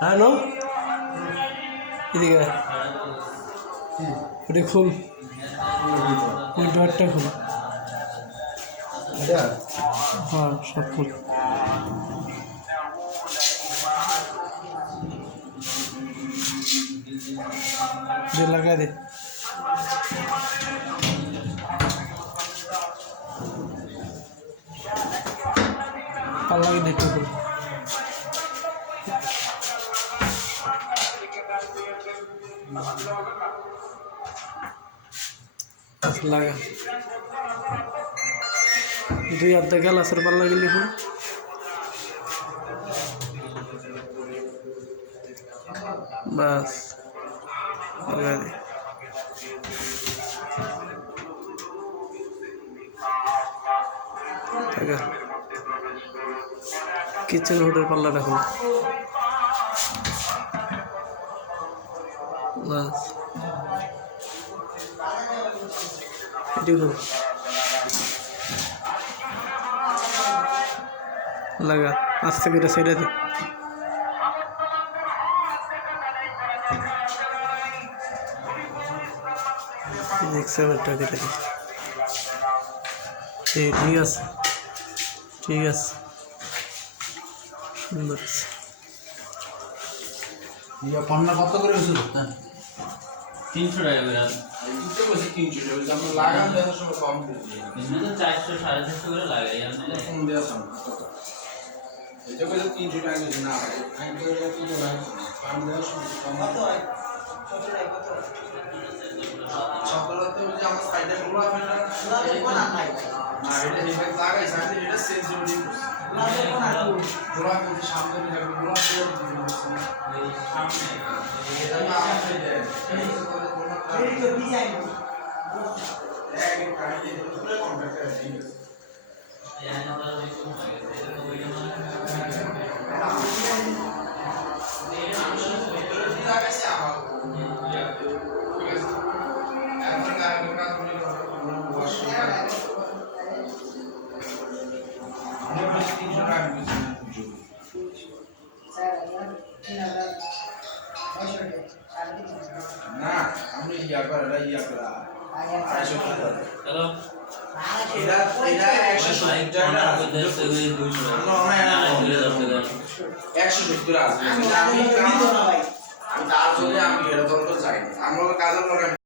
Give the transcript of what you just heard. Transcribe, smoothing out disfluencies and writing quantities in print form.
হ্যাঁ নো এদিকে ওটা খুল ওই ডটটা খুল হ্যাঁ সব খুল दे लगा दे पल्ला की दे टुकड़ लगा दुई अद्धा गला सर पल्ला के लिखो बस लगा दे किचन होटल पल्ला रखो बस लगा आस्ते कर साइड दे ठीक है सुंदर ये पन्ना कत করে হইছে 300 টাকা করে দিতে বসে 300 টাকা আমরা লাগান দেওয়ার সময় কম করে দিই এমনি তো 400 450 করে লাগাই আমরা কম দেওয়া সম্ভব এটা কইলে 300 টাকা দিই না আমি তো এটা কি না কম দেওয়ার সময় কম কত হয় সকালতে ওই যে আমার সাইডে গুলো আপনি না নাই না এটা যেটা লাগাই সাইডে এটা সেন্সিটিভ না দেখো না পুরো কিন্তু সামনে লাগবে পুরো এই সামনে এটা না আসলে এই তো ডিজাইন এক এক কাহিনী পুরো কমপ্লিট করে দিই এই না তাহলে কোন হয় এটা তো ওইটা মানে এই আমরা ভিতরে দিয়ে লাগাইছি আমার এখন কারণ কাজ করে ওয়াশ আমি বলছি 300 টাকা দিচ্ছি না আমি ইয়া করে হ্যালো এটা 170 টাকা আছে 200 আছে আমি তার জন্য আমি এরকম তো চাই আমরা কাজের